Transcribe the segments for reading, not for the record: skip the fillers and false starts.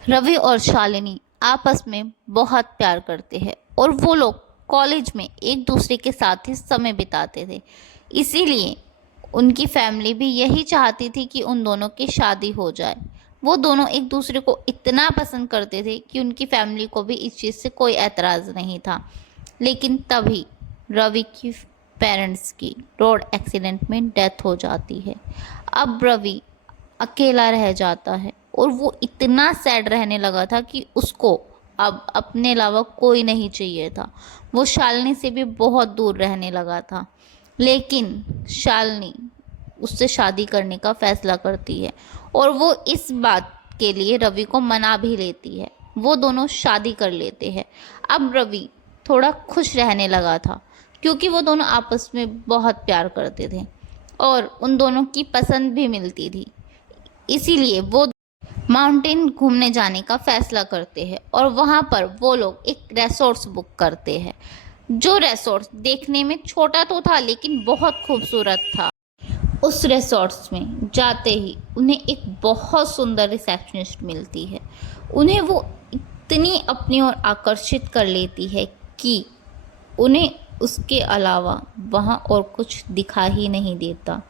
रवि और शालिनी आपस में बहुत प्यार करते हैं और वो लोग कॉलेज में एक दूसरे के साथ ही समय बिताते थे। इसीलिए उनकी फैमिली भी यही चाहती थी कि उन दोनों की शादी हो जाए। वो दोनों एक दूसरे को इतना पसंद करते थे कि उनकी फैमिली को भी इस चीज़ से कोई एतराज़ नहीं था। लेकिन तभी रवि की पेरेंट्स की रोड एक्सीडेंट में डेथ हो जाती है। अब रवि अकेला रह जाता है और वो इतना सैड रहने लगा था कि उसको अब अपने अलावा कोई नहीं चाहिए था। वो शालिनी से भी बहुत दूर रहने लगा था। लेकिन शालिनी उससे शादी करने का फैसला करती है और वो इस बात के लिए रवि को मना भी लेती है। वो दोनों शादी कर लेते हैं। अब रवि थोड़ा खुश रहने लगा था क्योंकि वो दोनों आपस में बहुत प्यार करते थे और उन दोनों की पसंद भी मिलती थी। इसीलिए वो माउंटेन घूमने जाने का फैसला करते हैं और वहाँ पर वो लोग एक रेसोर्ट्स बुक करते हैं। जो रेसोर्ट्स देखने में छोटा तो था लेकिन बहुत खूबसूरत था। उस रिसॉर्ट्स में जाते ही उन्हें एक बहुत सुंदर रिसेप्शनिस्ट मिलती है। उन्हें वो इतनी अपनी ओर आकर्षित कर लेती है कि उन्हें उसके अलावा वहाँ और कुछ दिखा ही नहीं देता।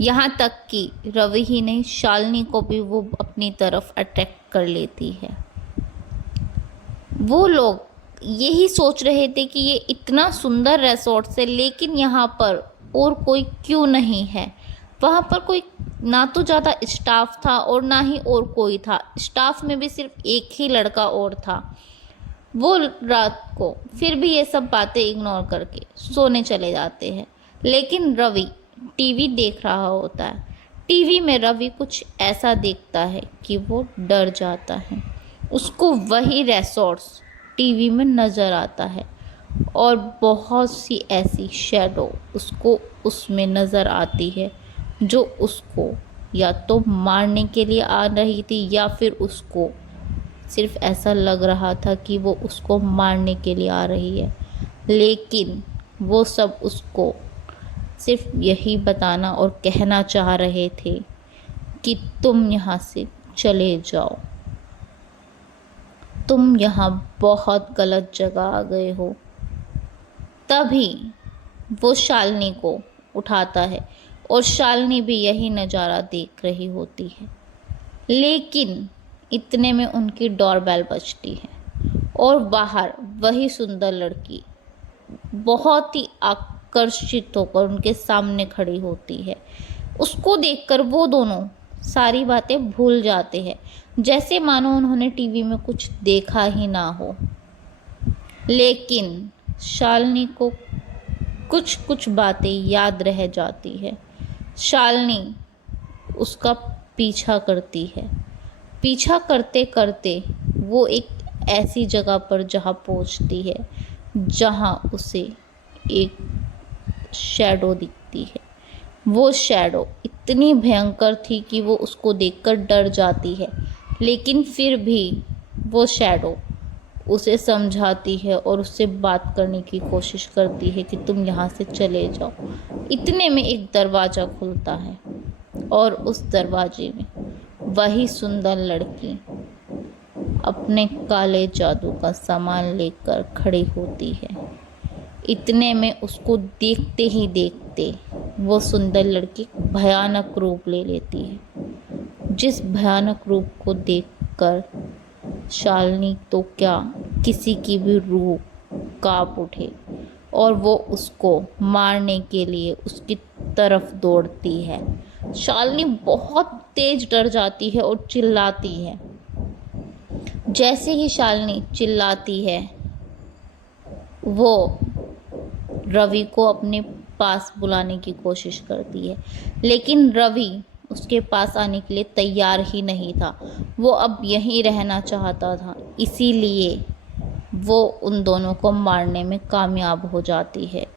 यहाँ तक कि रवि ही नहीं, शालिनी को भी वो अपनी तरफ अट्रैक्ट कर लेती है। वो लोग यही सोच रहे थे कि ये इतना सुंदर रिसॉर्ट है लेकिन यहाँ पर और कोई क्यों नहीं है। वहाँ पर कोई ना तो ज़्यादा स्टाफ था और ना ही और कोई था। स्टाफ में भी सिर्फ एक ही लड़का और था। वो रात को फिर भी ये सब बातें इग्नोर करके सोने चले जाते हैं। लेकिन रवि टीवी देख रहा होता है। टीवी में रवि कुछ ऐसा देखता है कि वो डर जाता है। उसको वही रिसॉर्ट्स टीवी में नज़र आता है और बहुत सी ऐसी शैडो उसको उसमें नज़र आती है जो उसको या तो मारने के लिए आ रही थी या फिर उसको सिर्फ ऐसा लग रहा था कि वो उसको मारने के लिए आ रही है। लेकिन वो सब उसको सिर्फ यही बताना और कहना चाह रहे थे कि तुम यहाँ से चले जाओ, तुम यहाँ बहुत गलत जगह आ गए हो। तभी वो शालिनी को उठाता है और शालिनी भी यही नज़ारा देख रही होती है। लेकिन इतने में उनकी डोरबेल बजती है और बाहर वही सुंदर लड़की बहुत ही आकर्षित होकर उनके सामने खड़ी होती है। उसको देखकर वो दोनों सारी बातें भूल जाते हैं, जैसे मानो उन्होंने टीवी में कुछ देखा ही ना हो। लेकिन शालिनी को कुछ कुछ बातें याद रह जाती है। शालिनी उसका पीछा करती है। पीछा करते करते वो एक ऐसी जगह पर जहाँ पहुँचती है जहाँ उसे एक शैडो दिखती है। वो शैडो इतनी भयंकर थी कि वो उसको देखकर डर जाती है। लेकिन फिर भी वो शैडो उसे समझाती है और उससे बात करने की कोशिश करती है कि तुम यहाँ से चले जाओ। इतने में एक दरवाज़ा खुलता है और उस दरवाजे में वही सुंदर लड़की अपने काले जादू का सामान लेकर खड़ी होती है। इतने में उसको देखते ही देखते वो सुंदर लड़की भयानक रूप ले लेती है। जिस भयानक रूप को देखकर शालिनी तो क्या, किसी की भी रूह कांप उठे और वो उसको मारने के लिए उसकी तरफ दौड़ती है। शालिनी बहुत तेज डर जाती है और चिल्लाती है। जैसे ही शालिनी चिल्लाती है वो रवि को अपने पास बुलाने की कोशिश करती है, लेकिन रवि उसके पास आने के लिए तैयार ही नहीं था। वो अब यहीं रहना चाहता था। इसीलिए वो उन दोनों को मारने में कामयाब हो जाती है।